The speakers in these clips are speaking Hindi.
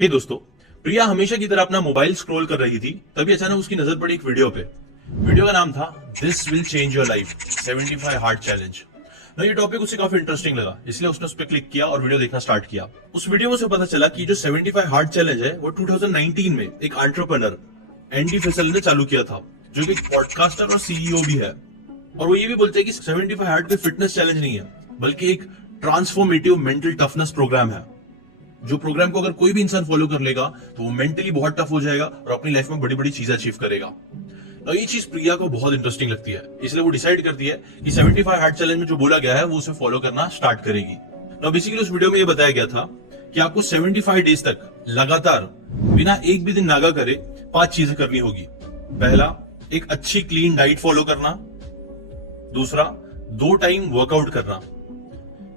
हे दोस्तों, प्रिया हमेशा की तरह अपना मोबाइल स्क्रॉल कर रही थी, तभी अचानक उसकी नजर पड़ी एक वीडियो पे। वीडियो का नाम था this will change your life 75 hard challenge. ना ये टॉपिक उसे काफी इंटरेस्टिंग लगा, इसलिए उसने उस पर क्लिक किया और वीडियो देखना स्टार्ट किया। उस वीडियो में उसे पता चला कि जो 75 हार्ड चैलेंज है वो 2019 में एक एंटरप्रेन्योर एंडी फैसल ने चालू किया था, जो कि एक पॉडकास्टर और सीईओ भी है। और वो ये भी बोलते हैं कि 75 हार्ड कोई फिटनेस चैलेंज नहीं है, बल्कि एक ट्रांसफॉर्मेटिव मेंटल टफनेस प्रोग्राम है। जो प्रोग्राम को अगर कोई भी इंसान फॉलो कर लेगा तो वो मेंटली बहुत टफ हो जाएगा और अपनी लाइफ में बड़ी बड़ी चीजें अचीव करेगा। और ये चीज प्रिया को बहुत इंटरेस्टिंग लगती है, इसलिए वो डिसाइड करती है कि 75 हार्ड चैलेंज में जो बोला गया है वो उसे फॉलो करना स्टार्ट करेगी। तो बेसिकली उस वीडियो में ये बताया गया था कि आपको 75 डेज तक लगातार बिना एक भी दिन नागा करे 5 चीजें करनी होगी। पहला, एक अच्छी क्लीन डाइट फॉलो करना। दूसरा, 2 टाइम वर्कआउट करना,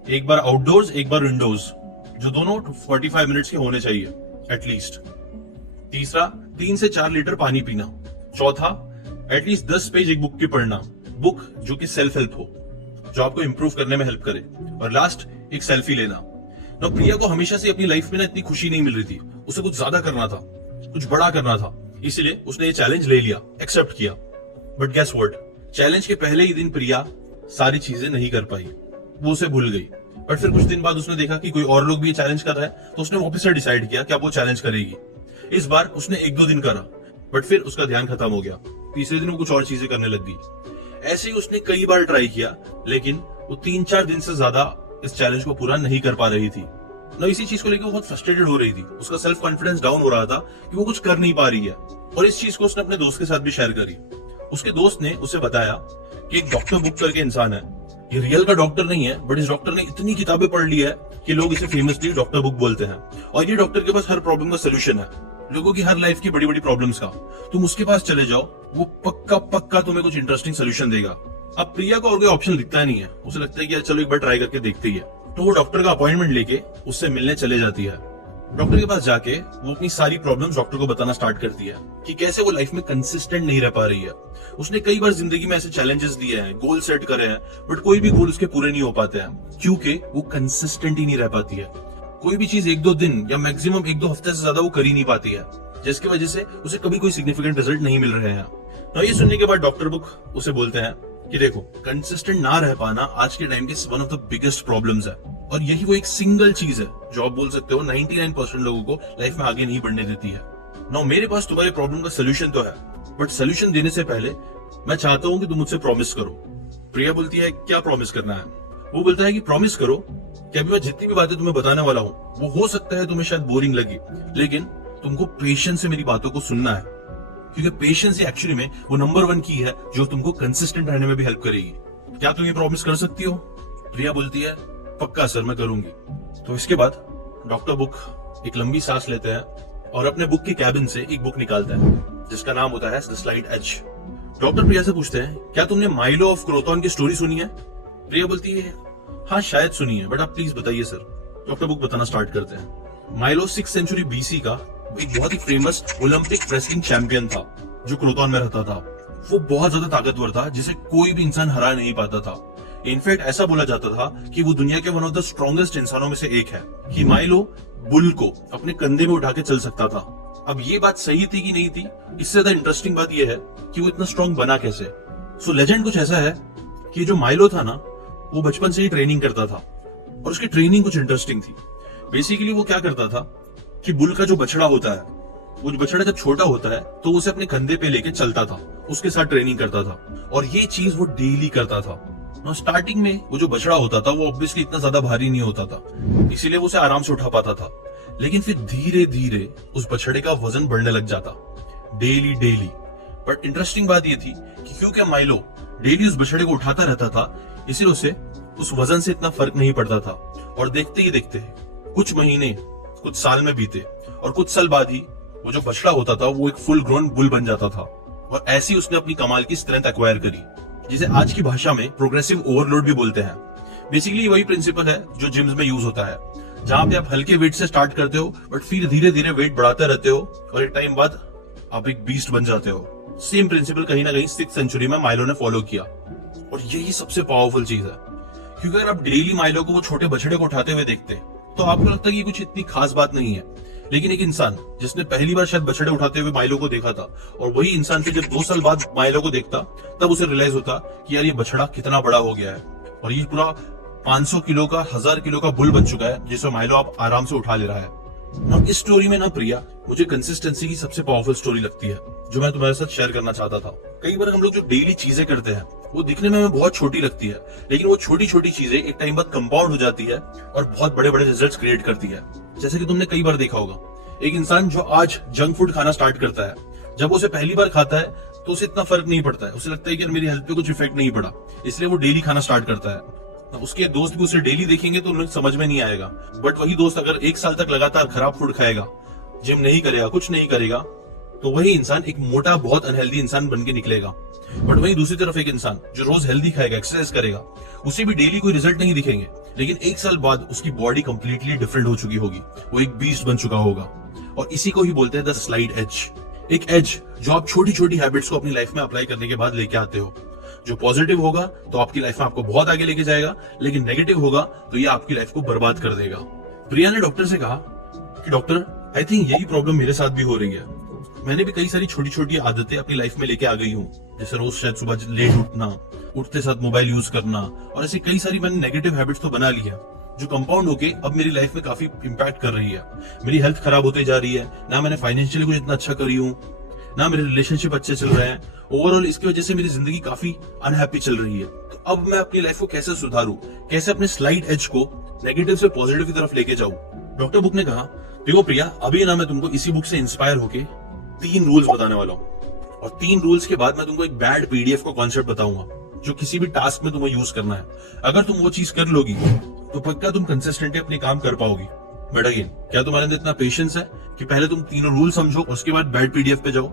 एक बार आउटडोर्स एक बार इंडोर्स, जो दोनों 45 मिनट्स के होने चाहिए एटलीस्ट। तीसरा, 3 से 4 लीटर पानी पीना। चौथा, एटलीस्ट 10 पेज एक बुक की पढ़ना, बुक जो कि सेल्फ हेल्प हो, जो आपको इंप्रूव करने में हेल्प करे। और लास्ट, एक सेल्फी लेना। तो प्रिया को हमेशा से अपनी लाइफ में ना इतनी खुशी नहीं मिल रही थी, उसे कुछ ज्यादा करना था, कुछ बड़ा करना था, इसलिए उसने ये चैलेंज ले लिया, एक्सेप्ट किया। बट गेस व्हाट, चैलेंज के पहले ही दिन प्रिया सारी चीजें नहीं कर पाई, वो उसे भूल गई। बट फिर कुछ दिन बाद उसने देखा कि कोई और लोग भी ये चैलेंज कर रहा है, तो उसने वापस से डिसाइड किया कि अब वो चैलेंज करेगी। इस बार उसने 1-2 दिन करा, बट फिर उसका ध्यान खत्म हो गया। तीसरे दिन वो कुछ और चीजें करने लग गई। ऐसे ही उसने कई बार ट्राई किया, लेकिन वो 3-4 दिन से ज्यादा इस चैलेंज को पूरा नहीं कर पा रही थी। ना इसी चीज को लेकर बहुत फ्रस्ट्रेटेड हो रही थी, उसका सेल्फ कॉन्फिडेंस डाउन हो रहा था कि वो कुछ कर नहीं पा रही है। और इस चीज को उसने अपने दोस्त के साथ भी शेयर करी। उसके दोस्त ने उसे बताया कि एक डॉक्टर बुक करके इंसान है, ये रियल का डॉक्टर नहीं है, बट इस डॉक्टर ने इतनी किताबें पढ़ ली है कि लोग इसे फेमसली डॉक्टर बुक बोलते हैं। और ये डॉक्टर के पास हर प्रॉब्लम का सोल्यूशन है, लोगों की हर लाइफ की बड़ी बड़ी प्रॉब्लम्स का। तुम उसके पास चले जाओ, वो पक्का पक्का तुम्हें कुछ इंटरेस्टिंग सोल्यूशन देगा। अब प्रिया को और कोई ऑप्शन दिखता नहीं है, उसे लगता है कि यार चलो एक बार ट्राई करके देखते ही है। तो वो डॉक्टर का अपॉइंटमेंट लेके उससे मिलने चले जाती है। डॉक्टर के पास जाके वो अपनी सारी प्रॉब्लम्स डॉक्टर को बताना स्टार्ट करती है कि कैसे वो लाइफ में कंसिस्टेंट नहीं रह पा रही है। उसने कई बार जिंदगी में ऐसे चैलेंजेस दिए हैं, गोल सेट करे हैं, बट कोई भी गोल उसके पूरे नहीं हो पाते हैं, क्योंकि वो कंसिस्टेंट ही नहीं रह पाती है। कोई भी चीज 1-2 दिन या मैक्सिमम 1-2 हफ्ते से ज्यादा वो कर ही नहीं पाती है, जिसकी वजह से उसे कभी कोई सिग्निफिकेंट रिजल्ट नहीं मिल रहे हैं। तो ये सुनने के बाद डॉक्टर बुक उसे बोलते हैं कि देखो, कंसिस्टेंट ना रह पाना आज के टाइम की one of the biggest problems है, और यही वो एक सिंगल चीज है जो आप बोल सकते हो 99% लोगों को लाइफ में आगे नहीं बढ़ने देती है। नाउ मेरे पास तुम्हारे प्रॉब्लम का सोल्यूशन तो है, बट सोल्यूशन देने से पहले मैं चाहता हूं कि तुम मुझसे प्रॉमिस करो। प्रिया बोलती है, क्या प्रॉमिस करना है? वो बोलता है कि प्रॉमिस करो कि अभी मैं जितनी भी बातें तुम्हें बताने वाला हूँ, वो हो सकता है तुम्हें शायद बोरिंग लगी, लेकिन तुमको पेशेंस से मेरी बातों को सुनना है, क्योंकि पेशेंस एक्चुअली में वो नंबर 1 की है जो तुमको कंसिस्टेंट रहने में भी हेल्प करेगी। क्या तुम ये प्रॉमिस कर सकती हो? प्रिया बोलती है, पक्का सर, मैं करूंगी। तो इसके बाद डॉक्टर बुक एक लंबी सांस लेते हैं और अपने बुक के कैबिन से एक बुक निकालता है जिसका नाम होता है द स्लाइड एज। डॉक्टर प्रिया से पूछते हैं, क्या तुमने माइलो ऑफ क्रोथॉन की स्टोरी सुनी है? प्रिया बोलती है, हाँ शायद सुनी है, बट आप प्लीज बताइए सर। डॉक्टर बुक बताना स्टार्ट करते हैं। माइलो 6th सेंचुरी बीसी का एक बहुत ही फेमस ओलंपिक रेसलिंग चैंपियन था जो क्रोथॉन में रहता था। वो बहुत ज्यादा ताकतवर था, जिसे कोई भी इंसान हरा नहीं पाता था। इनफैक्ट ऐसा बोला जाता था कि वो दुनिया के वन ऑफ द स्ट्रॉन्गेस्ट इंसानों में से एक है, कि माइलो बुल को अपने कंधे में उठा के चल सकता था। अब ये बात सही थी कि नहीं थी, इससे ज्यादा इंटरेस्टिंग बात ये है कि वो इतना स्ट्रॉन्ग बना कैसे। सो लेजेंड कुछ ऐसा है कि जो माइलो था ना, वो बचपन से ही ट्रेनिंग करता था, और उसकी ट्रेनिंग कुछ इंटरेस्टिंग थी। बेसिकली वो क्या करता था कि बुल का जो बछड़ा होता है, वो बछड़ा जब छोटा होता है तो उसे अपने कंधे पे लेके चलता था, उसके साथ ट्रेनिंग करता था, और ये चीज वो डेली करता था। स्टार्टिंग में वो जो बछड़ा होता था वो ऑब्वियसली इतना ज्यादा भारी नहीं होता था, इसीलिए वो उसे आराम से उठा पाता था। लेकिन फिर धीरे धीरे उस बछड़े का वजन बढ़ने लग जाता, डेली। बट इंटरेस्टिंग बात ये थी कि क्योंकि माइलो डेली उस बछड़े को उठाता रहता था, इसीलिए उसे उस वजन से इतना फर्क नहीं पड़ता था। और देखते ही देखते कुछ महीने, कुछ साल में बीते, और कुछ साल बाद ही वो जो बछड़ा होता था वो एक फुल ग्रोन बुल बन जाता था। और ऐसी उसने अपनी कमाल की स्ट्रेंथ एक्वायर करी, जिसे आज की भाषा में प्रोग्रेसिव ओवरलोड भी बोलते हैं। बेसिकली वही प्रिंसिपल है जो जिम्स में यूज होता है, जहां पे आप हल्के वेट से स्टार्ट करते हो, बट फिर धीरे धीरे वेट बढ़ाते रहते हो, और एक टाइम बाद आप एक बीस्ट बन जाते हो। सेम प्रिंसिपल कहीं ना कहीं 6th सेंचुरी में माइलो ने फॉलो किया, और यही सबसे पावरफुल चीज है। क्योंकि अगर आप डेली माइलो को वो छोटे बछड़े को उठाते हुए देखते तो आपको लगता है कि कुछ इतनी खास बात नहीं है, लेकिन एक इंसान जिसने पहली बार शायद बछड़े उठाते हुए माइलो को देखा था, और वही इंसान फिर जब 2 साल बाद माइलो को देखता, तब उसे रियलाइज होता कि यार ये बछड़ा कितना बड़ा हो गया है और ये पूरा 500 किलो का 1000 किलो का बुल बन चुका है, जिसमें माइलो आप आराम से उठा ले रहा है। अब इस स्टोरी में ना प्रिया, मुझे कंसिस्टेंसी की सबसे पावरफुल स्टोरी लगती है, जो मैं तुम्हारे साथ शेयर करना चाहता था। कई बार हम लोग जो डेली चीजें करते हैं वो दिखने में हमें बहुत छोटी लगती है, लेकिन वो छोटी छोटी चीजें एक टाइम बाद कंपाउंड हो जाती है और बहुत बड़े बड़े रिजल्ट्स क्रिएट करती है। जैसे कि तुमने कई बार देखा होगा, एक इंसान जो आज जंक फूड खाना स्टार्ट करता है, जब वो उसे पहली बार खाता है तो उसे इतना फर्क नहीं पड़ता है, उसे लगता है कि यार मेरी हेल्थ पे कुछ इफेक्ट नहीं पड़ा, इसलिए वो डेली खाना स्टार्ट करता है। उसके दोस्त भी उसे डेली देखेंगे तो उन्हें समझ में नहीं आएगा, बट वही दोस्त अगर 1 साल तक लगातार खराब फूड खाएगा, जिम नहीं करेगा, कुछ नहीं करेगा, तो वही इंसान एक मोटा बहुत अनहेल्दी इंसान बन के निकलेगा। बट वही दूसरी तरफ एक इंसान जो रोज हेल्दी खाएगा, एक्सरसाइज करेगा, उसे भी डेली कोई रिजल्ट नहीं दिखेंगे, लेकिन 1 साल बाद उसकी बॉडी कंप्लीटली डिफरेंट हो चुकी होगी, वो एक बीस्ट बन चुका होगा। और इसी को ही बोलते हैं द स्लाइड एज। एक एज जो आप छोटी छोटी हैबिट्स को अपनी लाइफ में अप्लाई करने के बाद लेके आते हो। जो पॉजिटिव होगा तो आपकी लाइफ में आपको बहुत आगे लेके जाएगा, लेकिन नेगेटिव होगा तो ये आपकी लाइफ को बर्बाद कर देगा। प्रिया ने डॉक्टर से कहा कि डॉक्टर, आई थिंक यही प्रॉब्लम मेरे साथ भी हो रही है। मैंने भी कई सारी छोटी छोटी आदतें अपनी लाइफ में लेके आ गई हूँ, जैसे रोज शायद सुबह लेट उठना, उठते साथ मोबाइल यूज करना, और ऐसी कई सारी मैंने नेगेटिव हैबिट्स तो बना ली है, जो कंपाउंड होके अब मेरी लाइफ में काफी इंपैक्ट कर रही है। मेरी हेल्थ खराब होती जा रही है, ना मैंने फाइनेंशियली कुछ इतना अच्छा करी हूँ, ना मेरे रिलेशनशिप अच्छे चल रहे हैं। ओवरऑल इसकी वजह से मेरी जिंदगी काफी अनहैप्पी चल रही है। तो अब मैं अपनी लाइफ को कैसे सुधारूं, कैसे अपने स्लाइड एज को नेगेटिव से पॉजिटिव की तरफ लेके जाऊं। डॉक्टर बुक ने कहा, देखो प्रिया, अभी ना मैं तुमको इसी बुक से इंस्पायर होके 3 रूल्स बताने वाला हूँ, और 3 रूल्स के बाद मैं तुमको एक बैड पीडीएफ को कॉन्सेप्ट बताऊंगा, जो किसी भी टास्क में तुम्हें यूज करना है। अगर तुम वो चीज कर लोगी तो पक्का तुम कंसिस्टेंटली अपने काम कर पाओगी। बट अगेन, क्या तुम्हारे अंदर इतना पेशेंस है कि पहले तुम 3 रूल समझो, उसके बाद बैड पीडीएफ पे जाओ?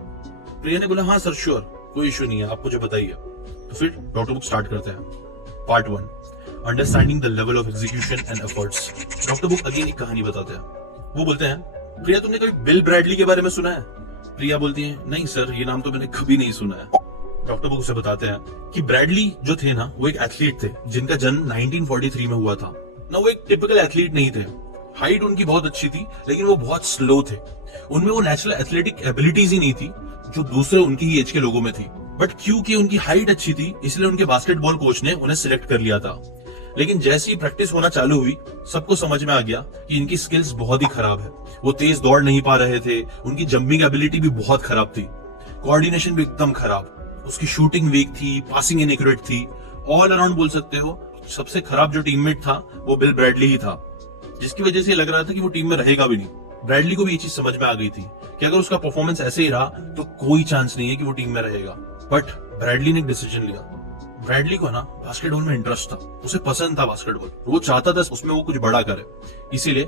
प्रिया ने बोला, हाँ सर श्योर, कोई इश्यू नहीं है, आप मुझे बताइए। तो फिर डॉक्टर बुक स्टार्ट करते हैं। Part 1, understanding the level of execution and efforts. Doctor book again एक कहानी बताते हैं। वो बोलते हैं, प्रिया तुमने कभी बिल ब्रैडली के बारे में सुना है? प्रिया बोलती है, नहीं सर, ये नाम तो मैंने कभी नहीं सुना है। डॉक्टर बुक उसे बताते हैं कि ब्रैडली जो थे ना, वो एक एथलीट थे जिनका जन्म 1943 में हुआ था ना। वो एक टिपिकल एथलीट नहीं थे, हाइट उनकी बहुत अच्छी थी, लेकिन वो बहुत स्लो थे। उनमें वो नेचुरल एथलेटिक एबिलिटीज ही नहीं थी जो दूसरे उनकी ही एज के लोगों में थी। बट क्योंकि उनकी हाइट अच्छी थी, इसलिए उनके बास्केटबॉल कोच ने उन्हें सिलेक्ट कर लिया था। लेकिन जैसे ही प्रैक्टिस होना चालू हुई, सबको समझ में आ गया कि इनकी स्किल्स बहुत ही खराब है। वो तेज दौड़ नहीं पा रहे थे, उनकी जंपिंग एबिलिटी भी बहुत खराब थी, कोऑर्डिनेशन भी एकदम खराब, उसकी शूटिंग वीक थी, पासिंग इनएक्यूरेट थी। ऑल अराउंड बोल सकते हो सबसे खराब जो टीममेट था वो बिल ब्रैडली ही था, जिसकी वजह से लग रहा था कि वो टीम में रहेगा भी नहीं। ब्रैडली को भी ये चीज समझ में आ गई थी कि अगर उसका परफॉर्मेंस ऐसे ही रहा तो कोई चांस नहीं है कि वो टीम में रहेगा। बट ब्रैडली ने एक डिसीजन लिया। ब्रैडली को ना बास्केटबॉल में इंटरेस्ट था, उसे पसंद था बास्केटबॉल, वो चाहता था उसमें वो कुछ बड़ा करे। इसीलिए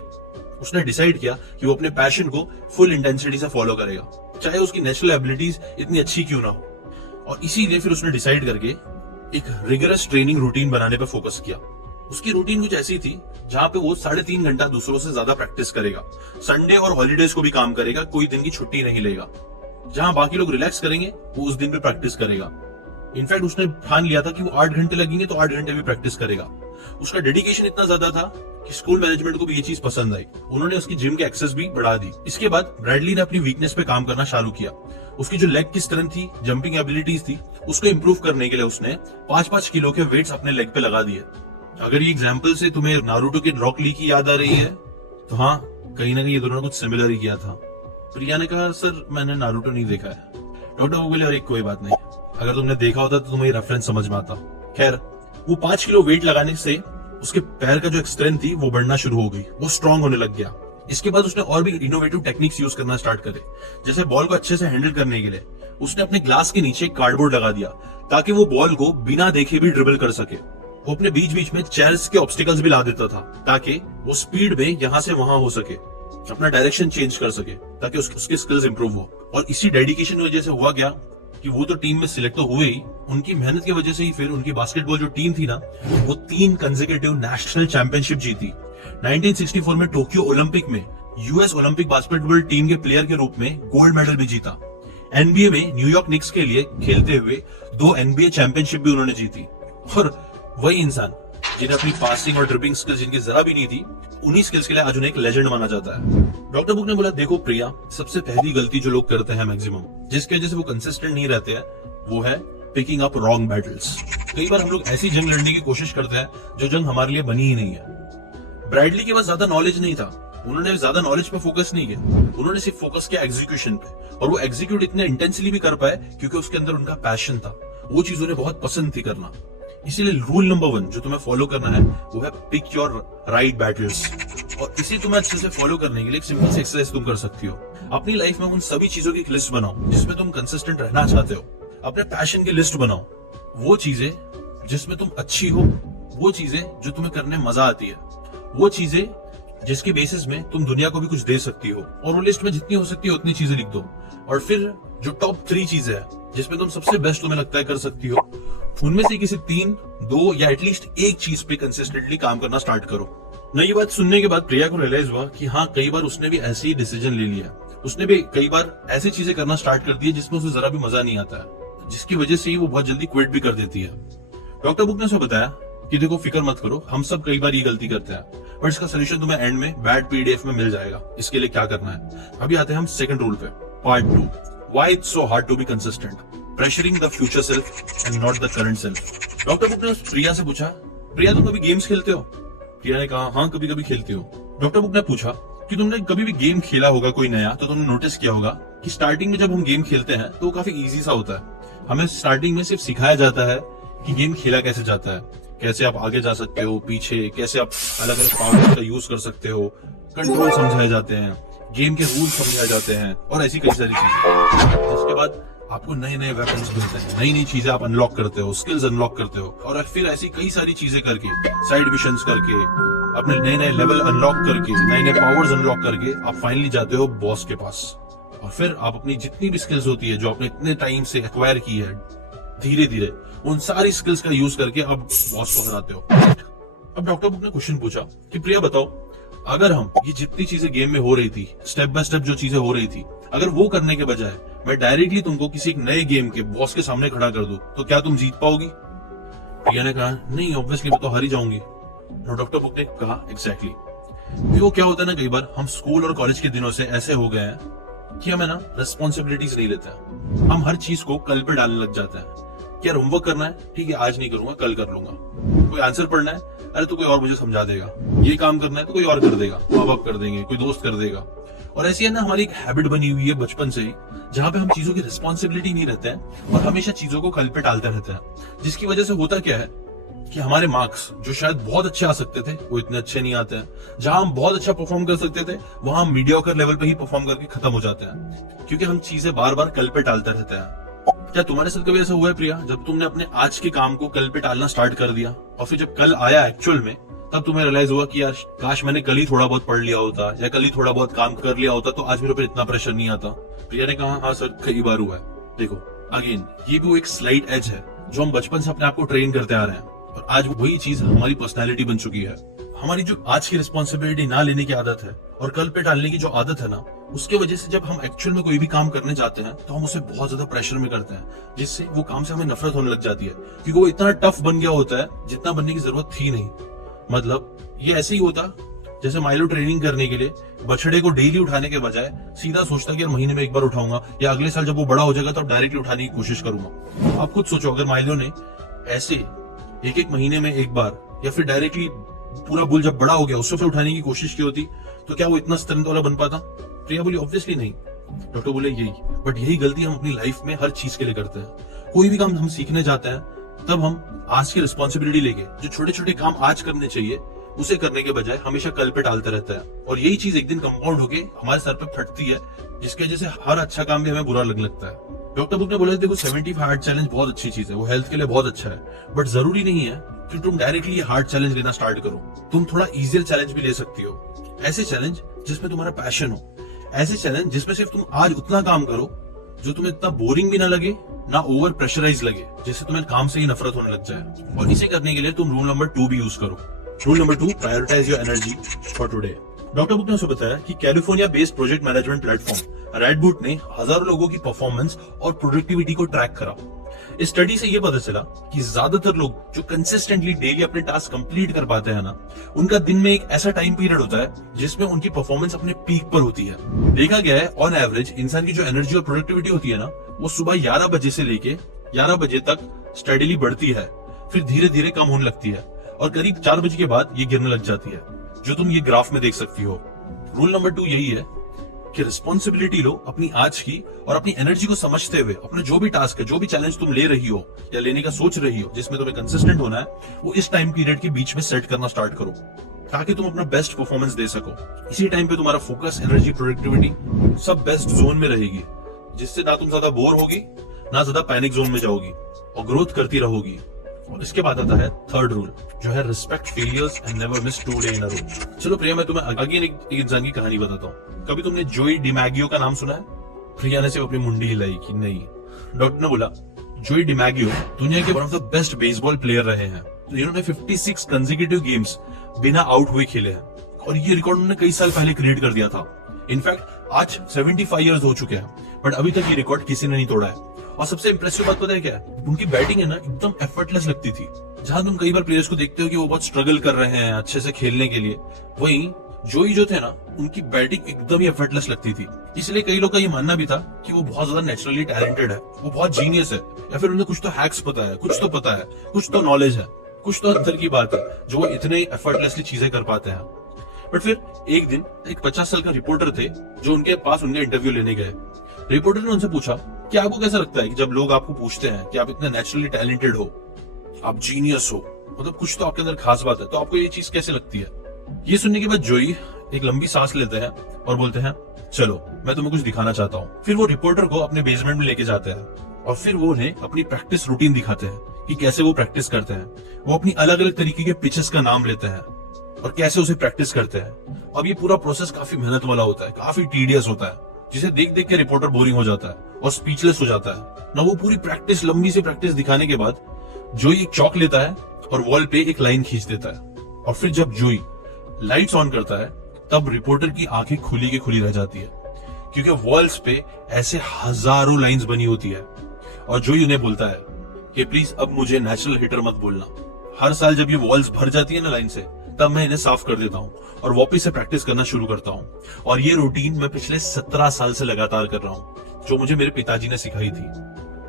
उसने डिसाइड किया कि वो अपने पैशन को फुल इंटेंसिटी से फॉलो करेगा, चाहे उसकी नेचुरल एबिलिटीज इतनी अच्छी क्यों ना हो। और इसीलिए फिर उसने डिसाइड करके एक रिगरस ट्रेनिंग रूटीन बनाने पर फोकस किया। उसकी रूटीन कुछ ऐसी थी जहां पे वो 3.5 घंटा दूसरों से ज्यादा प्रैक्टिस करेगा, संडे और हॉलीडेज को भी काम करेगा, कोई दिन की छुट्टी नहीं लेगा। जहां बाकी लोग रिलैक्स करेंगे वो उस दिन भी प्रैक्टिस करेगा। इनफैक्ट उसने ठान लिया था कि वो 8 घंटे लगेंगे तो 8 घंटे भी प्रैक्टिस करेगा। उसका डेडिकेशन इतना ज्यादा था कि स्कूल मैनेजमेंट को भी ये चीज पसंद आई, उन्होंने उसकी जिम के एक्सेस भी बढ़ा दी। इसके बाद ब्रैडली ने अपनी वीकनेस पे काम करना चालू किया। उसकी जो लेग की स्ट्रेंथ थी, जंपिंग एबिलिटीज थी, उसको इंप्रूव करने के लिए उसने 5-5 किलो के वेट्स अपने लेग पे लगा दिए। अगर ये एग्जाम्पल से तुम्हें नारुतो के रॉक ली की याद आ रही है तो हाँ, कहीं ना कहीं ये दोनों ने कुछ सिमिलर ही किया था। प्रिया ने कहा, सर मैंने नारुतो नहीं देखा है। डॉक्टर वो बोले, अरे कोई बात नहीं, अगर तुमने देखा होता तो तुम्हें रेफरेंस समझ में आता। खैर, वो 5 किलो वेट लगाने से उसके पैर का जो स्ट्रेंथ थी वो बढ़ना शुरू हो गई, वो स्ट्रांग होने लग गया। इसके बाद उसने और भी इनोवेटिव टेक्निक्स यूज करना स्टार्ट करे। जैसे बॉल को अच्छे से हैंडल करने के लिए उसने अपने ग्लास के नीचे कार्डबोर्ड लगा दिया ताकि वो बॉल को बिना देखे भी ड्रिबल कर सके। वो अपने बीच बीच में चेयर्स के ऑब्स्टिकल्स भी ला देता था ताकि वो स्पीड में यहाँ से वहां हो सके, अपना डायरेक्शन चेंज कर सके, ताकि उसके स्किल्स इंप्रूव हो। और इसी डेडिकेशन की वजह से हुआ क्या कि वो तो टीम में सिलेक्ट तो हुए ही, उनकी मेहनत की वजह से ही फिर उनकी बास्केटबॉल जो टीम थी ना, वो 3 कंसेक्यूटिव नेशनल चैंपियनशिप जीती। 1964 में टोक्यो ओलंपिक में यूएस ओलंपिक बास्केटबॉल टीम के प्लेयर के रूप में गोल्ड मेडल भी जीता। एनबीए में न्यूयॉर्क निक्स के लिए खेलते हुए 2 एनबीए चैंपियनशिप भी उन्होंने जीती। और वही इंसान जिन्हें अपनी पासिंग और ड्रिबलिंग स्किल्स जिनकी जरा भी नहीं थी, उन्हीं स्किल्स के लिए आज उन्हें एक लेजेंड माना जाता है। डॉक्टर बुक ने बोला, देखो प्रिया, सबसे पहली गलती जो लोग करते हैं मैक्सिमम, जिसकी वजह से वो कंसिस्टेंट नहीं रहते हैं, वो है पिकिंग अप रॉन्ग बैटल्स। कई बार हम लोग ऐसी जंग लड़ने की कोशिश करते हैं जो जंग हमारे लिए बनी ही नहीं है। ब्रैडली के पास ज्यादा नॉलेज नहीं था, उन्होंने ज्यादा नॉलेज पे फोकस नहीं किया, उन्होंने सिर्फ फोकस किया एग्जीक्यूशन पे, और वो एग्जीक्यूट इतने इंटेंसली भी कर पाए क्योंकि उसके अंदर उनका पैशन था, वो चीज उन्हें बहुत पसंद थी करना। इसीलिए रूल नंबर 1 जो तुम्हें फॉलो करना है वो है पिक योर राइट बैटल्स। और इसे तुम्हें अच्छे से फॉलो करने के लिए एक सिंपल सी एक्सरसाइज तुम कर सकती हो। अपनी लाइफ में उन सभी चीजों की एक लिस्ट बनाओ जिसमें तुम कंसिस्टेंट रहना चाहते हो। अपने पैशन की लिस्ट बनाओ, वो चीजें जिसमें तुम अच्छी हो, वो चीजें जो तुम्हें करने मजा आती है, वो चीजें जिसके बेसिस में तुम दुनिया को भी कुछ दे सकती हो, और वो लिस्ट में जितनी हो सकती है उतनी चीजें लिख दो। और फिर जो टॉप 3 चीजें हैं जिसमें तुम सबसे बेस्ट तुम्हें लगता है कर सकती हो, उनमें से किसी 3, 2 या एटलीस्ट एक चीज पे कंसिस्टेंटली काम करना स्टार्ट करो। न ये बात सुनने के बाद प्रिया को रियलाइज हुआ कि हाँ, कई बार उसने भी ऐसे ही डिसीजन ले लिया, उसने भी कई बार ऐसी चीजें करना स्टार्ट कर दी जिसमें उसे जरा भी मजा नहीं आता है, जिसकी वजह से ही वो बहुत जल्दी क्विट भी कर देती है। डॉक्टर बुक ने उसे बताया कि देखो, फिक्र मत करो, हम सब कई बार ये गलती करते हैं, बट इसका सोल्यूशन तुम्हें एंड में बैड पीडीएफ में मिल जाएगा। इसके लिए क्या करना है, अभी आते हैं हम सेकंड रूल पे, part 2, why it's so hard to be consistent, pressuring the future self and not the current self. Doctor book ने प्रिया से पूछा, प्रिया तुम कभी गेम्स खेलते हो? प्रिया ने कहा, हाँ कभी कभी खेलती हूँ। डॉक्टर बुक ने पूछा कि तुमने कभी भी गेम खेला होगा कोई नया, तो तुमने नोटिस किया होगा कि स्टार्टिंग में जब हम गेम खेलते हैं तो वो काफी इजी सा होता है। हमें स्टार्टिंग में सिर्फ सिखाया जाता है कि गेम खेला कैसे जाता है, कैसे आप आगे जा सकते हो, पीछे कैसे आप अलग अलग पावर्स का यूज कर सकते हो, कंट्रोल समझाए जाते हैं, गेम के रूल समझाए जाते हैं, और ऐसी कई सारी चीजें। जिसके बाद आपको नए नए वेपन्स मिलते हैं, नई नई चीजें आप अनलॉक करते हो, स्किल्स अनलॉक करते हो, और फिर ऐसी कई सारी चीजें करके, साइड मिशंस करके, अपने नए नए लेवल अनलॉक करके, नए नए पावर्स अनलॉक करके आप फाइनली जाते हो बॉस के पास। और फिर आप अपनी जितनी भी स्किल्स होती है जो आपने इतने टाइम से एक्वायर की है, धीरे धीरे उन सारी स्किल्स का यूज करके अब बॉस को हराते हो। अब डॉक्टर बुक ने क्वेश्चन पूछा कि प्रिया बताओ, अगर हम ये जितनी चीजें गेम में हो रही थी, स्टेप बाय स्टेप जो चीजें हो रही थी, अगर वो करने के बजाय मैं डायरेक्टली तुमको किसी एक नए गेम के बॉस के सामने खड़ा कर दूं, तो क्या तुम जीत पाओगी? प्रिया ने कहा, नहीं, ऑब्वियसली मैं तो हार ही जाऊंगी। तो डॉक्टर बुक ने कहा, एग्जैक्टली। वो क्या होता है ना, कई बार हम स्कूल और कॉलेज के दिनों से ऐसे हो गए हैं कि हमें ना रिस्पॉन्सिबिलिटीज नहीं लेते हैं। हम हर चीज को कल पे डालने लग जाते हैं कि यार होमवर्क करना है, ठीक है आज नहीं करूंगा, कल कर लूंगा। कोई आंसर पढ़ना है, अरे तो कोई और मुझे समझा देगा। ये काम करना है तो कोई और कर देगा, माँ बाप कर देंगे, कोई दोस्त कर देगा। और ऐसी है ना, हमारी एक हैबिट बनी हुई है बचपन से ही, जहां पे हम चीजों की रिस्पॉन्सिबिलिटी नहीं रहते हैं और हमेशा चीजों को कल पे टालते रहते हैं। जिसकी वजह से होता क्या है कि हमारे मार्क्स जो शायद बहुत अच्छे आ सकते थे वो इतने अच्छे नहीं आते हैं। जहां हम बहुत अच्छा परफॉर्म कर सकते थे वहां हम मीडियोकर लेवल पे ही परफॉर्म करके खत्म हो जाते हैं, क्योंकि हम चीजें बार बार कल पे टालते रहते हैं। क्या तुम्हारे साथ कभी ऐसा हुआ है प्रिया, जब तुमने अपने आज के काम को कल पे टालना स्टार्ट कर दिया और फिर जब कल आया एक्चुअल में, तब तुम्हें रियलाइज हुआ कि यार काश मैंने कल ही थोड़ा बहुत पढ़ लिया होता या कल ही थोड़ा बहुत काम कर लिया होता तो आज मेरे ऊपर इतना प्रेशर नहीं आता? प्रिया ने कहा, हाँ सर, कई बार हुआ है। देखो अगेन, ये भी एक स्लाइट एज है जो हम बचपन से अपने आप को ट्रेन करते आ रहे हैं, और आज वही चीज हमारी पर्सनैलिटी बन चुकी है। हमारी जो आज की रिस्पॉन्सिबिलिटी ना लेने की आदत है और कल पे टालने की जो आदत है ना, उसके वजह से जब हम एक्चुअल में कोई भी काम करने जाते हैं तो हम उसे बहुत ज्यादा प्रेशर में करते हैं, जिससे वो काम से हमें नफरत होने लग जाती है, क्योंकि वो इतना टफ बन गया होता है जितना बनने की जरूरत थी नहीं। मतलब ये ऐसे ही होता जैसे माइलो ट्रेनिंग करने के लिए बछड़े को डेली उठाने के बजाय सीधा सोचता कि यार महीने में एक बार उठाऊंगा, या अगले साल जब वो बड़ा हो जाएगा तब डायरेक्टली उठाने की कोशिश करूंगा। आप खुद सोचो, अगर माइलो ने ऐसे एक महीने में एक बार या फिर डायरेक्टली पूरा बुल जब बड़ा हो गया उससे उठाने की कोशिश की होती, तो क्या वो इतना स्ट्रेंथ वाला बन पाता? प्रिया बोली, ऑब्वियसली नहीं। डॉक्टर बोले, यही, बट यही गलती हम अपनी लाइफ में हर चीज के लिए करते हैं। कोई भी काम हम सीखने जाते हैं तब हम आज की रिस्पॉन्सिबिलिटी लेके जो छोटे छोटे काम आज करने चाहिए उसे करने के बजाय हमेशा कल पे टालते रहता है, और यही चीज एक दिन कंपाउंड होके हमारे सर पे फटती है, जिसकी वजह से हर अच्छा काम भी हमें बुरा लगने लगता है। डॉक्टर बुक ने बोला, देखो 75 हार्ड चैलेंज बहुत अच्छी चीज है, वो हेल्थ के लिए बहुत अच्छा है, बट जरूरी नहीं है कि तुम डायरेक्टली ये हार्ड चैलेंज लेना स्टार्ट करो। तुम थोड़ा इजियर चैलेंज भी ले सकती हो, ऐसे चैलेंज जिसमें तुम्हारा पैशन हो, ऐसे चैलेंज जिसमें सिर्फ तुम आज उतना काम करो जो तुम्हें इतना बोरिंग भी ना लगे, ना ओवर प्रेशराइज लगे, जिससे तुम्हें काम से ही नफरत होने लग जाए। और इसे करने के लिए तुम रूल नंबर 2 भी यूज करो। Rule number 2, prioritise your energy for today. Doctor book ने उसे बताया कि California based project management platform Redbooth ने हजारों लोगों की परफॉर्मेंस और प्रोडक्टिविटी को ट्रैक करा। इस स्टडी से ये पता चला कि ज्यादातर लोग जो कंसिस्टेंटली डेली अपने टास्क कंप्लीट कर पाते हैं ना, उनका दिन में एक ऐसा टाइम पीरियड होता है जिसमें उनकी परफॉर्मेंस अपने पीक पर होती है। देखा गया है ऑन एवरेज इंसान की जो एनर्जी और प्रोडक्टिविटी होती है ना, वो सुबह 11 बजे से लेके 11 बजे तक स्टडीली बढ़ती है, फिर धीरे धीरे कम होने लगती है और करीब 4 बजे के बाद ये गिरने लग जाती है, जो तुम ये ग्राफ में देख सकती हो। रूल नंबर 2 यही है कि रिस्पॉन्सिबिलिटी लो अपनी आज की और अपनी एनर्जी को समझते हुए अपने जो भी टास्क है, जो भी चैलेंज तुम ले रही हो या लेने का सोच रही हो, जिसमें तुम्हें कंसिस्टेंट होना है, वो इस टाइम पीरियड के बीच में सेट करना स्टार्ट करो ताकि तुम अपना बेस्ट परफॉर्मेंस दे सको। इसी टाइम पे तुम्हारा फोकस, एनर्जी, प्रोडक्टिविटी सब बेस्ट जोन में रहेगी, जिससे ना तुम ज्यादा बोर होगी ना ज्यादा पैनिक जोन में जाओगी और ग्रोथ करती रहोगी। और इसके बाद आता है थर्ड रूल, जो है respect failures and never miss 2 day in a row. चलो प्रिया, मैं तुम्हें अगेन एक इंसान की कहानी बताता हूँ। कभी तुमने जोई डिमैगियो का नाम सुना है? प्रिया ने सिर्फ अपनी मुंडी हिलाई कि नहीं। डॉक्टर ने बोला जोई डिमैगियो दुनिया के one of the best baseball player रहे हैं। इन्होंने 56 कंसेक्यूटिव गेम्स बिना आउट हुए खेले हैं और ये रिकॉर्ड उन्होंने कई साल पहले क्रिएट कर दिया था। इनफैक्ट आज 75 इयर्स हो चुके हैं, बट अभी तक ये रिकॉर्ड किसी ने नहीं तोड़ा है। और सबसे इंप्रेसिव बात पता है क्या है? उनकी बैटिंग है ना, एकदम एफर्टलेस लगती थी। जहां तुम कई बार प्लेयर्स को देखते हो कि वो बहुत स्ट्रगल कर रहे हैं अच्छे से खेलने के लिए, वहीं जोई जो थे ना, उनकी बैटिंग एकदम ही एफर्टलेस लगती थी। इसलिए कई लोग का ये मानना भी था कि वो बहुत ज्यादा नेचुरली टैलेंटेड है, वो बहुत जीनियस है, या फिर उन्हें कुछ तो हैक्स पता है, कुछ तो पता है, कुछ तो नॉलेज है, कुछ तो अंदर की बात है जो वो इतने एफर्टलेसली चीजें कर पाते हैं। बट फिर एक दिन एक 50 साल का रिपोर्टर थे जो उनके पास उनका इंटरव्यू लेने गए। रिपोर्टर ने उनसे पूछा कि आपको कैसा लगता है कि जब लोग आपको पूछते हैं कि आप इतने नेचुरली टैलेंटेड हो, आप जीनियस हो, मतलब कुछ तो आपके अंदर खास बात है, तो आपको ये चीज कैसे लगती है? ये सुनने के बाद जोई एक लंबी सांस लेते हैं और बोलते हैं, चलो मैं तुम्हें कुछ दिखाना चाहता हूँ। फिर वो रिपोर्टर को अपने बेसमेंट में लेके जाते हैं और फिर वो उन्हें अपनी प्रैक्टिस रूटीन दिखाते हैं कि कैसे वो प्रैक्टिस करते हैं। वो अपनी अलग अलग तरीके के पिचेस का नाम लेते हैं और कैसे उसे प्रैक्टिस करते हैं। अब ये पूरा प्रोसेस काफी मेहनत वाला होता है, काफी टीडियस होता है, जिसे देख देख के रिपोर्टर बोरिंग हो जाता है और स्पीचलेस हो जाता है ना। वो पूरी प्रैक्टिस, लंबी सी प्रैक्टिस दिखाने के बाद जोई एक चौक लेता है और वॉल पे एक लाइन खींच देता है। और फिर जब जोई लाइट्स ऑन करता है तब रिपोर्टर की आंखें खुली की खुली रह जाती है, क्योंकि वॉल्स पे ऐसे हजारों लाइंस बनी होती है। और जोई उन्हें बोलता है कि प्लीज अब मुझे नेचुरल हिटर मत बोलना। हर साल जब ये वॉल्स भर जाती है ना लाइन से, तब मैं इन्हें साफ कर देता हूँ और वापस से प्रैक्टिस करना शुरू करता हूँ। और ये रूटीन मैं पिछले 17 साल से लगातार कर रहा हूँ, जो मुझे मेरे पिताजी ने सिखाई थी।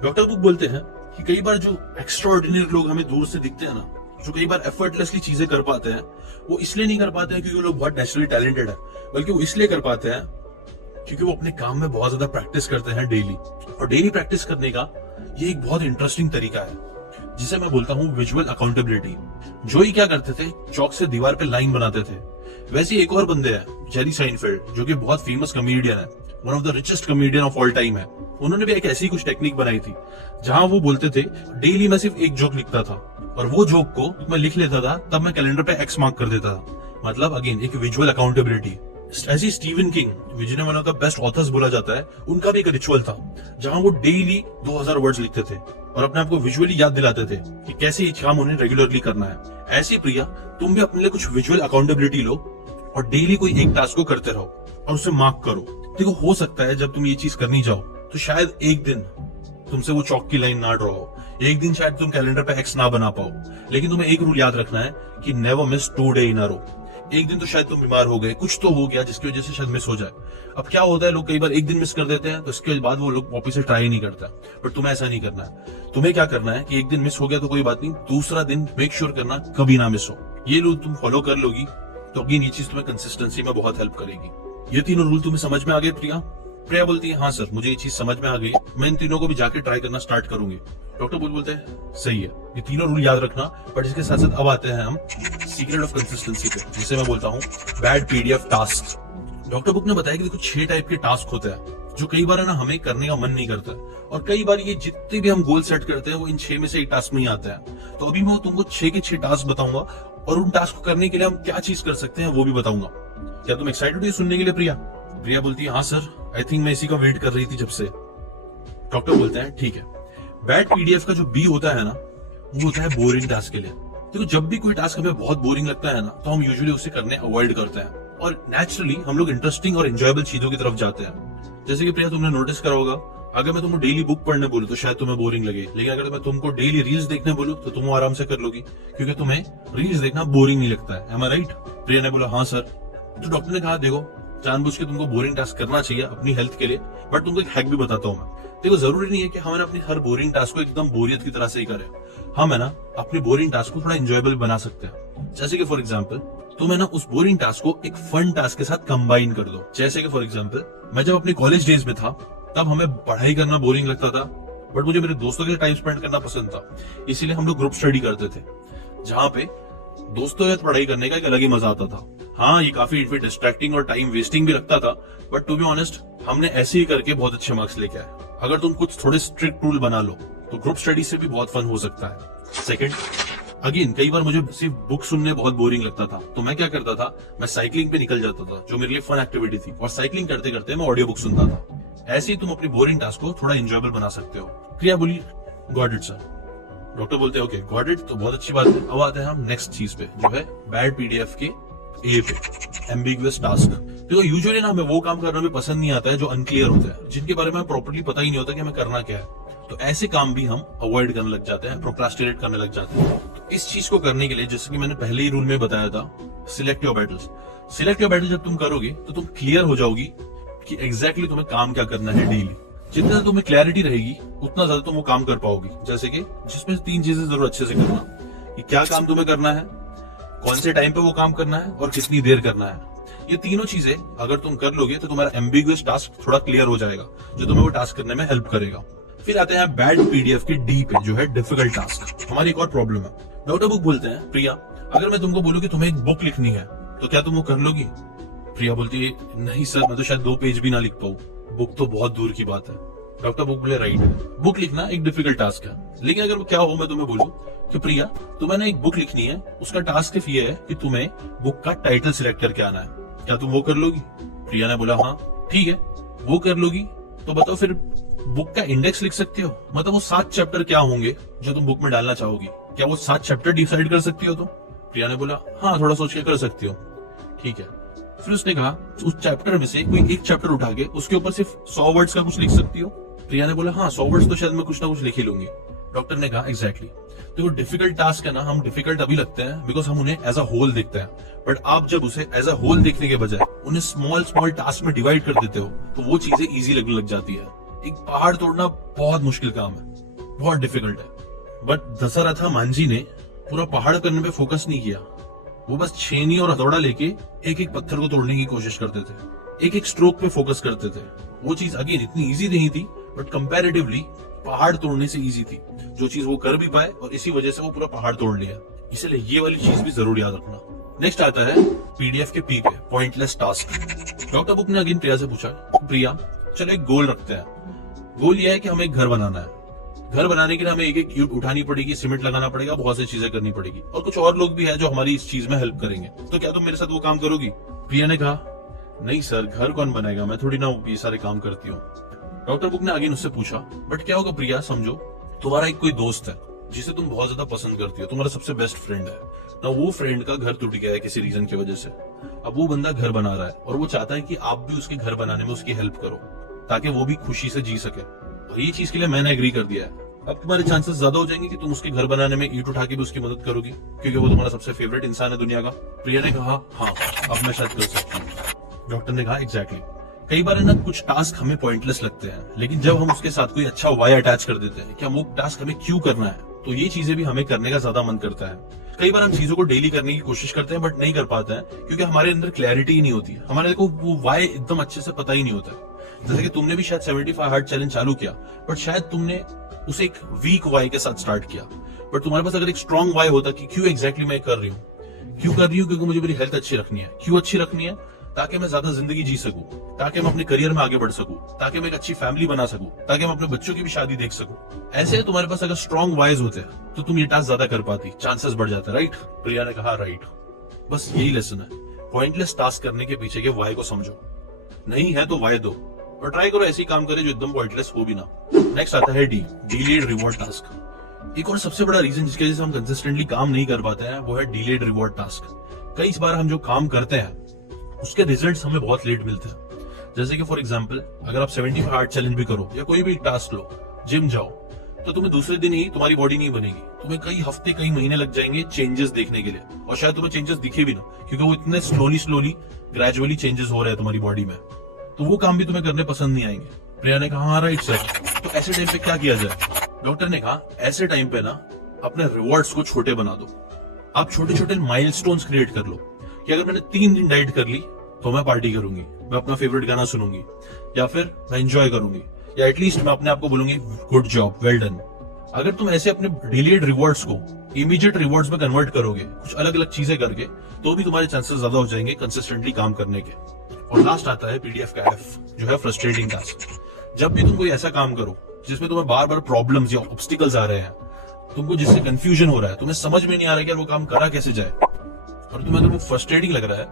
डॉक्टर बुक बोलते हैं कि कई बार जो एक्स्ट्राऑर्डिनरी लोग हमें दूर से दिखते हैं ना, जो कई बार एफर्टलेसली चीजें कर पाते हैं, वो इसलिए नहीं कर पाते हैं क्योंकि वो लोग बहुत नेचुरली टैलेंटेड है, बल्कि वो इसलिए कर पाते हैं क्योंकि वो अपने काम में बहुत ज्यादा प्रैक्टिस करते हैं डेली। और डेली प्रैक्टिस करने का ये एक बहुत इंटरेस्टिंग तरीका है जिसे मैं बोलता हूँ विजुअल अकाउंटेबिलिटी। जोई क्या करते थे, चौक से दीवार पे लाइन बनाते थे। वैसे एक और बंदे हैं, जेरी साइनफेल्ड, जो कि बहुत फेमस कॉमेडियन है, one of the richest comedian of all time है। उन्होंने भी एक ऐसी कुछ टेक्निक बनाई थी जहां वो बोलते थे डेली मैं सिर्फ एक जोक लिखता था और वो जोक को मैं लिख लेता था, तब मैं कैलेंडर पे एक्स मार्क कर देता था। मतलब अगेन एक विजुअल अकाउंटेबिलिटी। ऐसी स्टीवन किंग, जिन्हें one of the best authors बोला जाता है, उनका भी एक रिचुअल था जहां वो डेली 2000 वर्ड्स लिखते थे और अपने आप को विजुअली याद दिलाते थे कि कैसे ये काम उन्हें रेगुलरली करना है। ऐसी प्रिया, तुम भी अपने लिए कुछ विजुअल अकाउंटेबिलिटी लो और डेली कोई एक टास्क को करते रहो और उसे मार्क करो। देखो, हो सकता है जब तुम ये चीज करनी जाओ तो शायद एक दिन तुमसे वो चौक की लाइन ना ड्रॉ हो, एक दिन शायद तुम कैलेंडर पे एक्स ना बना पाओ, लेकिन तुम्हें एक रूल याद रखना है कि never miss 2 day in a रो। एक दिन तो शायद तुम बीमार हो गए, कुछ तो हो गया जिसकी वजह से शायद मिस हो जाए। अब क्या होता है, लोग कई बार एक दिन मिस कर देते हैं तो इसके बाद वो लोग वापस से ट्राई नहीं करता, बट तुम्हें ऐसा नहीं करना है। तुम्हें क्या करना है कि एक दिन मिस हो गया तो कोई बात नहीं, दूसरा दिन मेक श्योर करना कभी ना मिस हो। ये रूल तुम फॉलो कर लोगी तो अगेन ये चीज तुम्हें कंसिस्टेंसी में बहुत हेल्प करेगी। ये तीनों रूल तुम्हें समझ में आ गए प्रिया? प्रिया बोलती है, हाँ सर, मुझे ये चीज समझ में आ गई, मैं इन तीनों को भी जाके ट्राई करना स्टार्ट करूंगी। डॉक्टर बोलते हैं, सही है, ये तीनों रूल याद रखना, बट इसके साथ साथ अब आते हैं हम सीक्रेट ऑफ कंसिस्टेंसी पे, जिसे मैं बोलता हूँ bad PDF task. Doctor book ने बताया कि देखो 6 टाइप के टास्क होते हैं जो कई बार है ना हमें करने का मन नहीं करता, और कई बार ये जितने भी हम गोल सेट करते हैं वो इन 6 में से एक टास्क में ही आता है। तो अभी मैं तुमको 6 के 6 टास्क बताऊंगा और उन टास्क को करने के लिए हम क्या चीज कर सकते हैं वो भी बताऊंगा। क्या तुम एक्साइटेड हो सुनने के लिए प्रिया? प्रिया बोलती है, हाँ सर, आई थिंक मैं इसी का वेट कर रही थी जब से। डॉक्टर बोलते हैं, ठीक है। बैड पीडीएफ का जो बी होता है ना, वो होता है बोरिंग टास्क के लिए। देखो, जब भी कोई टास्क हमें बहुत बोरिंग लगता है ना, तो हम यूजुअली उसे करने अवॉइड करते हैं और नेचुरली हम लोग इंटरेस्टिंग और एंजॉयबल चीजों की तरफ जाते हैं। जैसे कि प्रिया तुमने नोटिस करा होगा अगर मैं तुमको डेली बुक पढ़ने बोलूं तो शायद तुम्हें बोरिंग लगे, लेकिन अगर मैं तुमको डेली रील्स देखने बोलूं तो तुम आराम से कर लोगी, क्योंकि तुम्हें रील्स देखना बोरिंग नहीं लगता है। Am I right? प्रिया ने बोला हाँ सर। तो डॉक्टर ने कहा देखो, जानबूझ के तुमको बोरिंग टास्क करना चाहिए अपनी हेल्थ के लिए, बट तुमको एक हैक भी बताता हूँ मैं। देखो, जरूरी नहीं है कि हम अपनी हर बोरिंग टास्क को एकदम बोरियत की तरह से ही करें। हम है ना अपनी बोरिंग टास्क को थोड़ा इंजॉयबल बना सकते हैं। जैसे कि फॉर एग्जाम्पल तुम है ना उस बोरिंग टास्क को एक फन टास्क के साथ कंबाइन कर दो। जैसे कि फॉर एग्जाम्पल मैं जब अपनी कॉलेज डेज में था तब हमें पढ़ाई करना बोरिंग लगता था, बट मुझे मेरे दोस्तों के टाइम स्पेंड करना पसंद था। इसीलिए हम लोग ग्रुप स्टडी करते थे, जहाँ पे दोस्तों के साथ पढ़ाई करने का एक अलग ही मजा आता था। हाँ, ये काफी डिस्ट्रैक्टिंग और टाइम वेस्टिंग भी लगता था, बट टू बी ऑनेस्ट हमने ऐसे ही करके बहुत अच्छे मार्क्स लेके आए। अगर तुम कुछ थोड़े स्ट्रिक्ट रूल बना लो तो ग्रुप स्टडी से भी बहुत फन हो सकता है। सेकंड, अगेन कई बार मुझे सिर्फ बुक सुनने बहुत बोरिंग लगता था, तो मैं क्या करता था, मैं साइकिलिंग पे निकल जाता था, जो मेरे लिए फन एक्टिविटी थी, और साइकिलिंग करते करते मैं ऑडियो बुक सुनता था। ऐसे ही तुम अपनी बोरिंग टास्क को थोड़ा एंजॉयबल बना सकते हो। प्रिया बोली गॉट इट सर। डॉक्टर बोलते हैं ओके गॉट इट, तो बहुत अच्छी बात है। अब आते हैं हम नेक्स्ट चीज पे, जो है बैड पीडीएफ के ए पे, एम्बिगुअस टास्क। देखो, यूजुअली ना हमें वो काम करना भी पसंद नहीं आता है जो अनक्लियर होता है, जिनके बारे में प्रॉपर्ली पता ही नहीं होता कि हमें करना क्या है। तो ऐसे काम भी हम अवॉइड करने लग जाते हैं, प्रोक्रास्टिनेट करने लग जाते हैं। तो इस चीज को करने के लिए, जैसे कि मैंने पहले ही रूल में बताया था, select your battles. Select your battle जब तुम करोगे तो तुम क्लियर हो जाओगी कि एग्जैक्टली तुम्हें काम क्या करना है डेली। जितना तुम्हें क्लैरिटी रहेगी उतना ज्यादा तुम वो काम कर पाओगी। जैसे कि जिसमें 3 चीजें जरूर अच्छे से करना, कि क्या काम तुम्हें करना है, कौन से टाइम पे वो काम करना है, और कितनी देर करना है। ये तीनों चीजें अगर तुम कर लोगे तो तुम्हारा एम्बिगुअस टास्क थोड़ा क्लियर हो जाएगा, जो तुम्हें वो टास्क करने में हेल्प करेगा। फिर आते हैं बैड पीडीएफ के डी पे, जो है डिफिकल्ट टास्क। हमारी एक और प्रॉब्लम है। डॉक्टर बुक बोलते हैं प्रिया, अगर मैं तुमको बोलूं कि तुम्हें एक बुक लिखनी है तो क्या तुम वो कर लोगी? प्रिया बोलती है नहीं सर, मैं तो शायद 2 पेज भी ना लिख पाऊं, बुक तो बहुत दूर की बात है। डॉक्टर बुक बोले राइट, बुक लिखना एक डिफिकल्ट टास्क है, लेकिन अगर क्या हो मैं तुम्हें बोलूं कि प्रिया तुम्हें एक बुक लिखनी है, उसका टास्क सिर्फ ये है कि तुम्हें बुक का टाइटल सिलेक्ट करके आना है, क्या तुम वो कर लोगी? प्रिया ने बोला हाँ ठीक है, वो कर लोगी। तो बताओ फिर बुक का इंडेक्स लिख सकती हो, मतलब वो 7 चैप्टर क्या होंगे जो तुम बुक में डालना चाहोगी, क्या वो 7 चैप्टर डिसाइड कर सकती हो? तो प्रिया ने बोला हाँ थोड़ा सोच के कर सकती हो। ठीक है, फिर उसने कहा उस चैप्टर में से कोई एक चैप्टर उठा के उसके ऊपर सिर्फ 100 वर्ड्स का कुछ लिख सकती हो? प्रिया ने बोला हाँ 100 वर्ड्स तो शायद मैं कुछ ना कुछ लिख ही लूंगी। डॉक्टर ने कहा एग्जैक्टली। तो डिफिकल्ट टास्क है ना, हम डिफिकल्ट अभी लगते हैं बिकॉज हम उन्हें एज अ होल देखते हैं, बट आप जब उसे एज अ होल देखने के बजाय उन्हें स्मॉल स्मॉल टास्क में डिवाइड कर देते हो तो वो चीजें इजी लगने लग जाती है। एक पहाड़ तोड़ना बहुत मुश्किल काम है, बहुत डिफिकल्ट है, बट दशरथ मांझी ने पूरा पहाड़ करने पे फोकस नहीं किया। वो बस छेनी और हथौड़ा लेके एक एक पत्थर को तोड़ने की कोशिश करते थे, एक एक स्ट्रोक पे फोकस करते थे। वो चीज अगेन इतनी इजी नहीं थी, बट कंपैरेटिवली पहाड़ तोड़ने से इजी थी, जो चीज वो कर भी पाए, और इसी वजह से वो पूरा पहाड़ तोड़ लिया। इसलिए ये वाली चीज भी जरूर याद रखना। नेक्स्ट आता है पीडीएफ के पी पे, पॉइंटलेस टास्क। डॉक्टर बुक ने अगेन प्रिया से पूछा प्रिया चलो एक गोल रखते हैं। गोल ये है कि हमें एक घर बनाना है। घर बनाने के लिए हमें एक एक ईंट उठानी पड़ेगी, सीमेंट लगाना पड़ेगा, बहुत सी चीजें करनी पड़ेगी, और कुछ और लोग भी है जो हमारी इस चीज में हेल्प करेंगे। तो क्या तुम मेरे साथ वो काम करोगी? प्रिया ने कहा नहीं सर, घर कौन बनाएगा, मैं थोड़ी ना ये सारे काम करती हूँ। डॉक्टर बुक ने अगेन उससे पूछा बट क्या होगा प्रिया, समझो तुम्हारा एक कोई दोस्त है जिसे तुम बहुत ज्यादा पसंद करती हो, तुम्हारा सबसे बेस्ट फ्रेंड है ना, वो फ्रेंड का घर टूट गया है किसी रीजन की वजह से। अब वो बंदा घर बना रहा है और वो चाहता है कि आप भी उसके घर बनाने में उसकी हेल्प करो, ताकि वो भी खुशी से जी सके। और ये चीज के लिए मैंने एग्री कर दिया है। अब तुम्हारे चांसेस ज्यादा हो जाएंगे कि तुम उसके घर बनाने में ईंट उठा के भी उसकी मदद करोगी, क्योंकि वो तुम्हारा सबसे फेवरेट इंसान है दुनिया का। प्रिया ने कहा हाँ अब मैं शायद कर सकती हूँ। डॉक्टर ने कहा एग्जैक्टली। कई बार ना कुछ टास्क हमें पॉइंटलेस लगते हैं, लेकिन जब हम उसके साथ कोई अच्छा वाई अटैच कर देते हैं कि हम वो टास्क हमें क्यों करना है, तो ये चीजें भी हमें करने का ज्यादा मन करता है। कई बार हम चीजों को डेली करने की कोशिश करते हैं बट नहीं कर पाते हैं, क्योंकि हमारे अंदर क्लैरिटी ही नहीं होती, हमारे को वो वाई एकदम अच्छे से पता ही नहीं होता। जैसे कि तुमने भी शायद 75 हार्ड चैलेंज चालू किया, बट शायद तुमने उसे एक वीक वाई के साथ स्टार्ट किया, बट तुम्हारे पास अगर एक स्ट्रॉन्ग वाई होता कि क्यों एग्जैक्टली मैं कर रही हूँ, क्योंकि मुझे मेरी हेल्थ अच्छी रखनी है। क्यों अच्छी रखनी है? ताकि मैं ज्यादा जिंदगी जी सकूं, ताकि मैं अपने करियर में आगे बढ़ सकूं, ताकि मैं एक अच्छी फैमिली बना सकूं, ताकि मैं अपने बच्चों की भी शादी देख सकूं। ऐसे तुम्हारे पास अगर स्ट्रॉन्ग वाइज होते हैं तो तुम ये टास्क ज्यादा कर पाती, चांसेस बढ़ जाते, राइट? प्रिया ने कहा राइट। बस यही लेसन है, पॉइंटलेस टास्क करने के पीछे के वाई को समझो, नहीं है तो वाई दो, और ट्राई करो ऐसी काम करे जो एकदम पॉइंटलेस हो भी ना। नेक्स्ट आता है डी, डिलेड रिवॉर्ड टास्क। एक और सबसे बड़ा रीजन जिसकी वजह से हम कंसिस्टेंटली काम नहीं कर पाते हैं वो है डिलेड रिवॉर्ड टास्क। कई बार हम जो काम करते हैं उसके रिजल्ट्स हमें बहुत लेट मिलते हैं। जैसे कि फॉर एग्जांपल अगर आप 75 हार्ड चैलेंज भी करो या कोई भी टास्क लो, जिम जाओ, तो तुम्हें दूसरे दिन ही तुम्हारी बॉडी नहीं बनेगी, तुम्हें कई हफ्ते कई महीने लग जाएंगे चेंजेस देखने के लिए, और शायद तुम्हें चेंजेस दिखे भी ना, क्योंकि वो इतने स्लोली ग्रेजुअली चेंजेस हो रहे हैं तुम्हारी बॉडी में, तो वो काम भी तुम्हें करने पसंद नहीं आएंगे। प्रिया ने कहा हाँ राइट सर, तो ऐसे टाइम पे क्या किया जाए? डॉक्टर ने कहा ऐसे टाइम पे ना अपने रिवॉर्ड्स को छोटे बना दो। आप छोटे छोटे माइलस्टोन्स क्रिएट कर लो कि अगर मैंने 3 दिन डाइट कर ली तो मैं पार्टी करूंगी, मैं अपना फेवरेट गाना सुनूंगी, या फिर मैं एंजॉय करूंगी, या एटलीस्ट मैं अपने आप को बोलूंगी गुड जॉब, वेल डन। अगर तुम ऐसे अपने डिलेड रिवॉर्ड्स को इमीडिएट रिवॉर्ड्स में कन्वर्ट करोगे, कुछ अलग अलग चीजें करके, तो भी तुम्हारे चांसेस ज्यादा हो जाएंगे कंसिस्टेंटली काम करने के। और लास्ट आता है पीडीएफ का एफ, जो है फ्रस्ट्रेटिंग टास्क। जब भी तुम कोई ऐसा काम करो जिसमें तुम्हें बार बार प्रॉब्लम्स या ऑब्स्टिकल्स आ रहे हैं, तुमको जिससे कंफ्यूजन हो रहा है, तुम्हें समझ में नहीं आ रहा है कि वो काम करा कैसे जाए, और तुम्हें अगर वो फ्रस्ट्रेटिंग लग रहा है,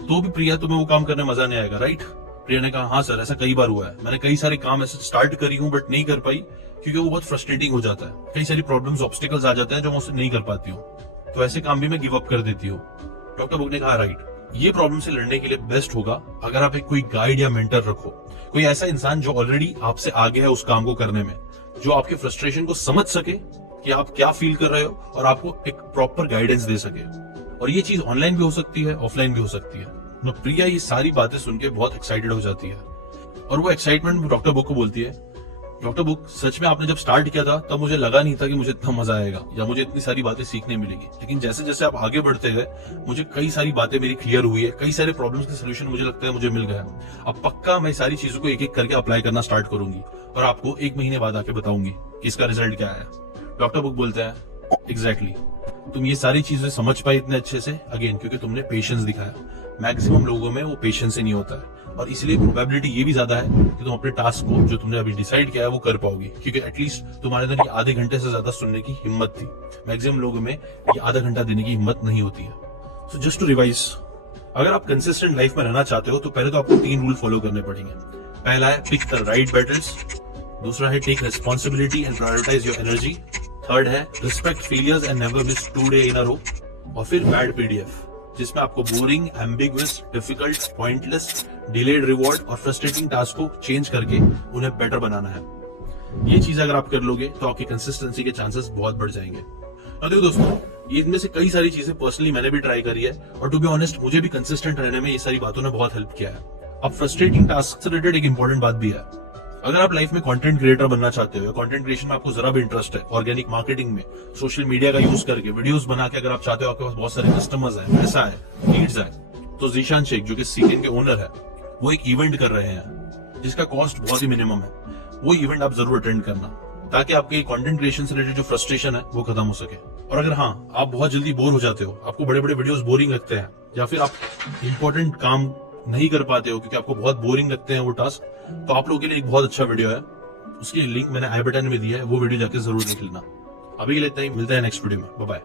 तो भी प्रिया तुम्हें वो काम करने मजा नहीं आएगा, राइट? प्रिया ने कहा हाँ सर, ऐसा कई बार हुआ है, मैंने कई सारे काम ऐसे स्टार्ट करी हूँ बट नहीं कर पाई, क्योंकि वो बहुत फ्रस्ट्रेटिंग हो जाता है, कई सारी प्रॉब्लम्स ऑब्स्टिकल्स आ जाते हैं जो मैं उससे नहीं कर पाती हूँ, तो ऐसे काम भी मैं गिव अप कर देती हूँ। डॉक्टर बुक ने कहा राइट, ये प्रॉब्लम से लड़ने के लिए बेस्ट होगा अगर आप एक कोई गाइड या मेंटर रखो, कोई ऐसा इंसान जो ऑलरेडी आपसे आगे है उस काम को करने में, जो आपके फ्रस्ट्रेशन को समझ सके कि आप क्या फील कर रहे हो और आपको एक प्रॉपर गाइडेंस दे सके। और ये चीज ऑनलाइन भी हो सकती है, ऑफलाइन भी हो सकती है। तो प्रिया ये सारी बातें सुन के बहुत एक्साइटेड हो जाती है, और वो एक्साइटमेंट डॉक्टर बुक को बोलती है, डॉक्टर बुक सच में आपने जब स्टार्ट किया था तब मुझे लगा नहीं था कि मुझे इतना मजा आएगा या मुझे इतनी सारी बातें सीखने मिलेगी, लेकिन जैसे जैसे आप आगे बढ़ते गए मुझे कई सारी बातें मेरी क्लियर हुई है, कई सारे प्रॉब्लम्स के सोल्यूशन मुझे लगता है मुझे मिल गया। अब पक्का मैं सारी चीजों को एक एक करके अप्लाई करना स्टार्ट करूंगी और आपको 1 महीने बाद आके बताऊंगी कि इसका रिजल्ट क्या है। डॉक्टर बुक बोलते हैं एग्जैक्टली, तुम ये सारी चीजें समझ पाए इतने अच्छे से, अगेन क्योंकि तुमने पेशेंस दिखाया। मैक्सिमम लोगों में वो पेशेंस ही नहीं होता है, और इसलिए प्रोबेबिलिटी ये भी ज्यादा है कि तुम अपने टास्क को जो तुमने अभी डिसाइड किया है वो कर पाओगे, क्योंकि एटलीस्ट तुम्हारे अंदर ये आधे घंटे से ज्यादा सुनने की हिम्मत थी। मैक्सिमम लोगों में ये आधा घंटा देने की हिम्मत नहीं होती है। सो जस्ट टू रिवाइज, अगर आप कंसिस्टेंट लाइफ में रहना चाहते हो तो पहले तो आपको 3 रूल फॉलो करने पड़ेंगे। पहला है पिक द राइट बैटल्स, दूसरा है take responsibility and prioritise your energy, third है respect failures and never miss 2 day in a row, और फिर बैड पीडीएफ, जिसमें आपको boring, ambiguous, difficult, pointless, delayed reward और फ्रस्ट्रेटिंग टास्क को चेंज करके उन्हें बेटर बनाना है। ये चीज अगर आप कर लोगे तो आपकी कंसिस्टेंसी के चांसेस बहुत बढ़ जाएंगे। और देखो दोस्तों, ये इनमें से कई सारी चीजें पर्सनली मैंने भी ट्राई करी है, और टू बी ऑनेस्ट मुझे भी कंसिस्टेंट रहने में ये सारी बातों ने बहुत हेल्प किया है। अब फ्रस्ट्रेटिंग टास्क से रिलेटेड एक इंपॉर्टेंट बात भी है, अगर आप लाइफ में कंटेंट क्रिएटर बनना चाहते हो या कंटेंट क्रिएशन में आपको जरा भी इंटरेस्ट है, ऑर्गेनिक मार्केटिंग में सोशल मीडिया का यूज करके वीडियोस बना के अगर आप चाहते हो आपके पास बहुत सारे कस्टमर्स हैं, पैसा है, लीड्स है, तो जीशान शेख जो कि सीकेन के ओनर है, वो एक इवेंट कर रहे हैं जिसका कॉस्ट बहुत ही मिनिमम है। वो इवेंट आप जरूर अटेंड करना, ताकि आपके कंटेंट क्रिएशन से रिलेटेड जो फ्रस्ट्रेशन है वो खत्म हो सके। और अगर हाँ, आप बहुत जल्दी बोर हो जाते हो, आपको बड़े बड़े वीडियोस बोरिंग लगते हैं, या फिर आप इंपॉर्टेंट काम नहीं कर पाते हो क्योंकि आपको बहुत बोरिंग लगते हैं वो टास्क, तो आप लोगों के लिए एक बहुत अच्छा वीडियो है, उसकी लिंक मैंने आई बटन में दिया है, वो वीडियो जाके जरूर देख लेना। अभी के लिए इतना ही, मिलता है नेक्स्ट वीडियो में, बाय बाय।